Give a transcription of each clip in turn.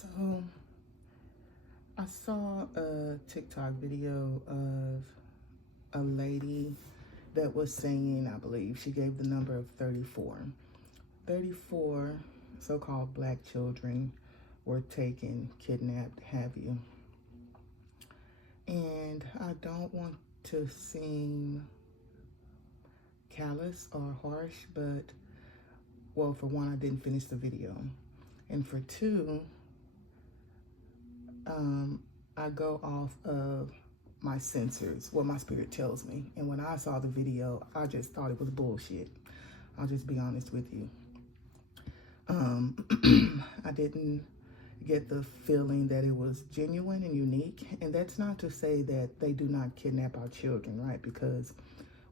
So I saw a TikTok video of a lady that was saying, I believe she gave the number of 34. 34 so-called black children were taken, kidnapped, have you. And I don't want to seem callous or harsh, but, well, for one, I didn't finish the video. And for two, I go off of my sensors, what my spirit tells me. And when I saw the video, I just thought it was bullshit. I'll just be honest with you. I didn't get the feeling that it was genuine and unique. And that's not to say that they do not kidnap our children, right? Because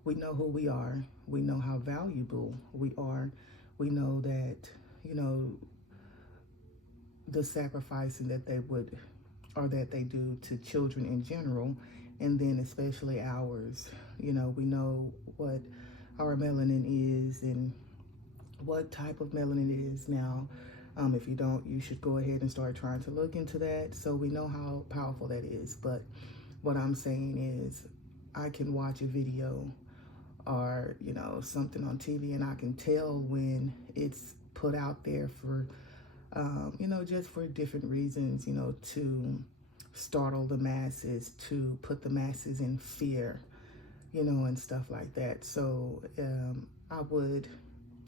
we know who we are. We know how valuable we are. We know that, the sacrificing that they would, or that they do to children in general, and then especially ours. We know what our melanin is and what type of melanin is now. If you don't, you should go ahead and start trying to look into that so we know how powerful that is. But what I'm saying is, I can watch a video or, something on TV, and I can tell when it's put out there for, just for different reasons, to startle the masses, to put the masses in fear, and stuff like that. So I would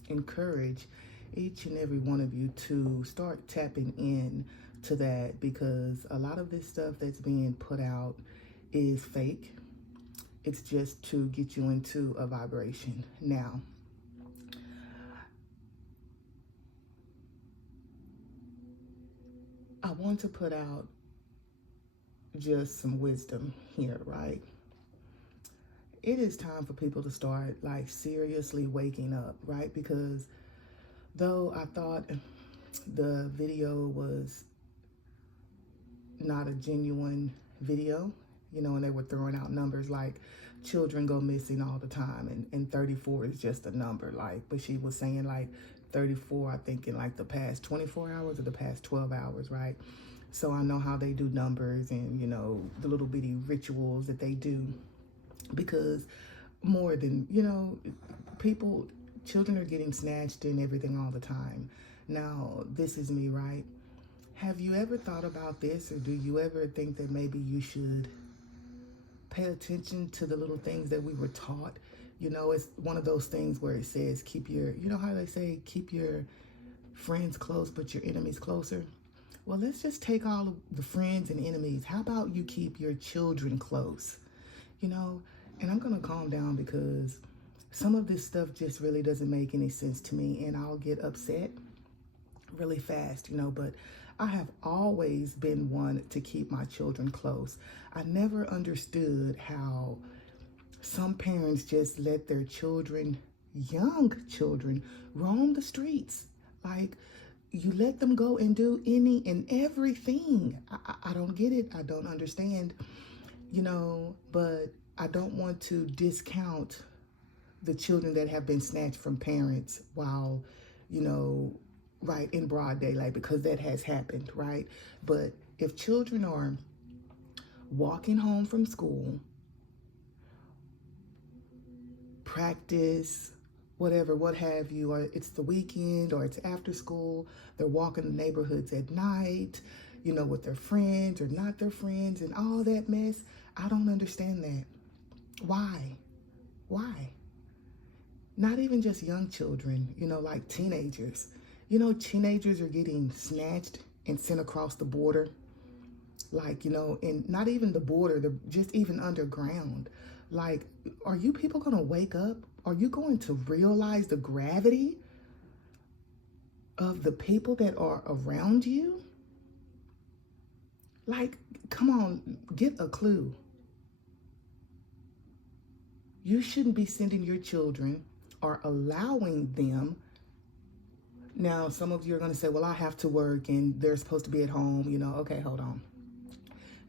encourage each and every one of you to start tapping in to that, because a lot of this stuff that's being put out is fake. It's just to get you into a vibration. Now, I want to put out just some wisdom here, right? It is time for people to start seriously waking up, right? Because though I thought the video was not a genuine video, and they were throwing out numbers like children go missing all the time, and 34 is just a number, but she was saying 34, I think, in the past 24 hours or the past 12 hours, right? So I know how they do numbers and, the little bitty rituals that they do, because more than, children are getting snatched and everything all the time. Now, this is me, right? Have you ever thought about this, or do you ever think that maybe you should pay attention to the little things that we were taught? It's one of those things where it says, keep your, how they say, keep your friends close, but your enemies closer. Well, let's just take all of the friends and enemies. How about you keep your children close? And I'm going to calm down, because some of this stuff just really doesn't make any sense to me, and I'll get upset really fast, but I have always been one to keep my children close. I never understood how some parents just let their children, young children, roam the streets. You let them go and do any and everything. I don't get it. I don't understand, but I don't want to discount the children that have been snatched from parents while, right in broad daylight, because that has happened, right? But if children are walking home from school, practice, whatever, what have you, or it's the weekend or it's after school, they're walking the neighborhoods at night, with their friends or not their friends and all that mess. I don't understand that. Why? Not even just young children, like teenagers. Teenagers are getting snatched and sent across the border. And not even the border, just even underground. Are you people going to wake up? Are you going to realize the gravity of the people that are around you? Come on, get a clue. You shouldn't be sending your children or allowing them. Now, some of you are going to say, well, I have to work and they're supposed to be at home. Okay, hold on.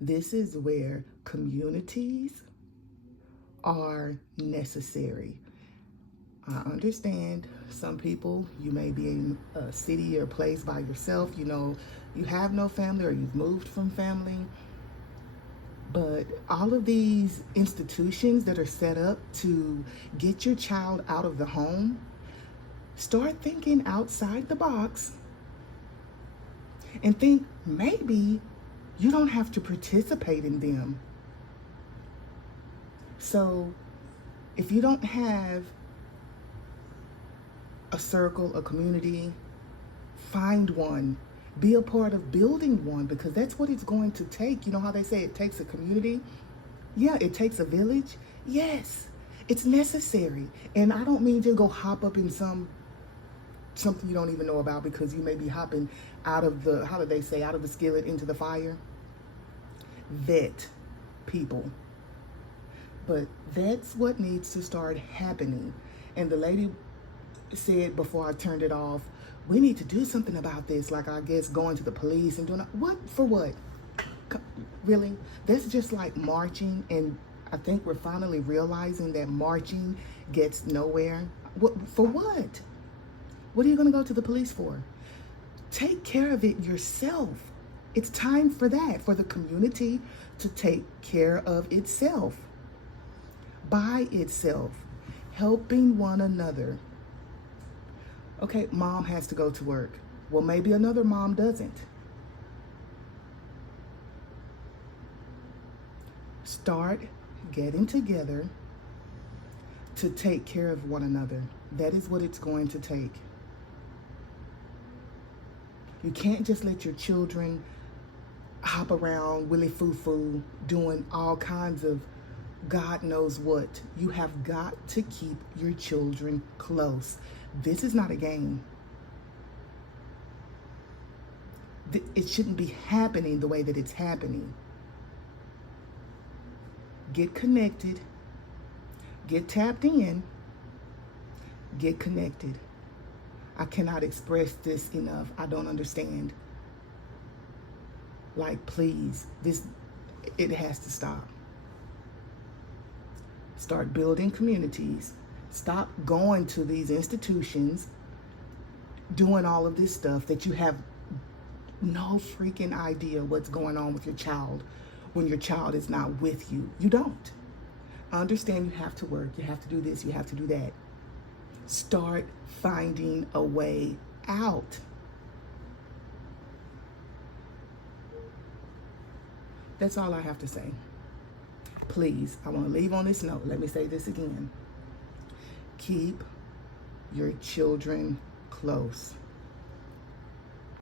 This is where communities are necessary. I understand some people, you may be in a city or place by yourself, you know, you have no family or you've moved from family. But all of these institutions that are set up to get your child out of the home, start thinking outside the box and think maybe you don't have to participate in them. So if you don't have a circle, a community, find one. Be a part of building one, because that's what it's going to take. You know how they say it takes a community? Yeah, it takes a village. Yes, it's necessary. And I don't mean to go hop up in something you don't even know about, because you may be hopping out of the, how do they say, out of the skillet into the fire. Vet people. But that's what needs to start happening. And the lady said before I turned it off, we need to do something about this. Like, I guess going to the police and doing what for what? Really? That's just like marching. And I think we're finally realizing that marching gets nowhere. For what? What are you going to go to the police for? Take care of it yourself. It's time for that, for the community to take care of itself, by itself, helping one another. Okay, mom has to go to work. Well, maybe another mom doesn't. Start getting together to take care of one another. That is what it's going to take. You can't just let your children hop around willy foo-foo doing all kinds of God knows what. You have got to keep your children close. This is not a game. It shouldn't be happening the way that it's happening. Get connected. Get tapped in. Get connected. I cannot express this enough. I don't understand. Like, please, it has to stop. Start building communities. Stop going to these institutions, doing all of this stuff that you have no freaking idea what's going on with your child when your child is not with you. You don't. I understand you have to work, you have to do this, you have to do that. Start finding a way out. That's all I have to say. Please, I want to leave on this note. Let me say this again. Keep your children close.